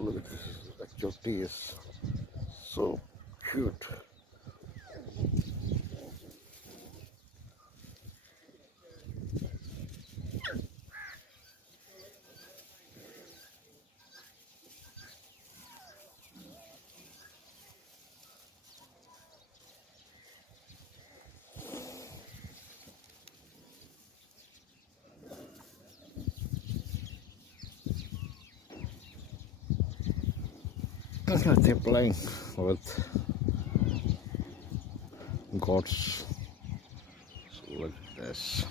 Look at this. The coyote is so cute. They're playing with goats. So look at this.